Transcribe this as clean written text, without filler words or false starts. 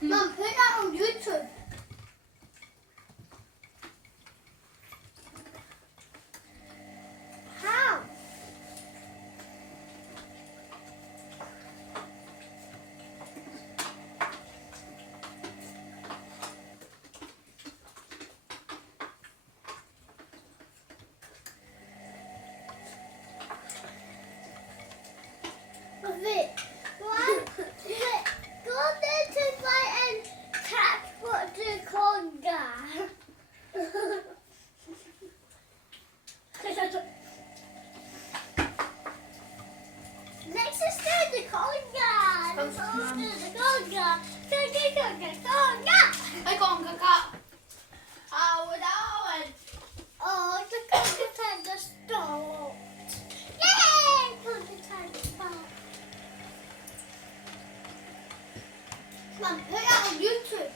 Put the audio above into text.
Mum, put that on YouTube. How? Vic, what? Vic, go there to fight and catch what the conga. Let's just do the conga. Let's do the conga. Conga. Ay, conga ka. Awan. Oh, the conga time just stopped. Yay! Conga time stopped. Mum, put that on YouTube.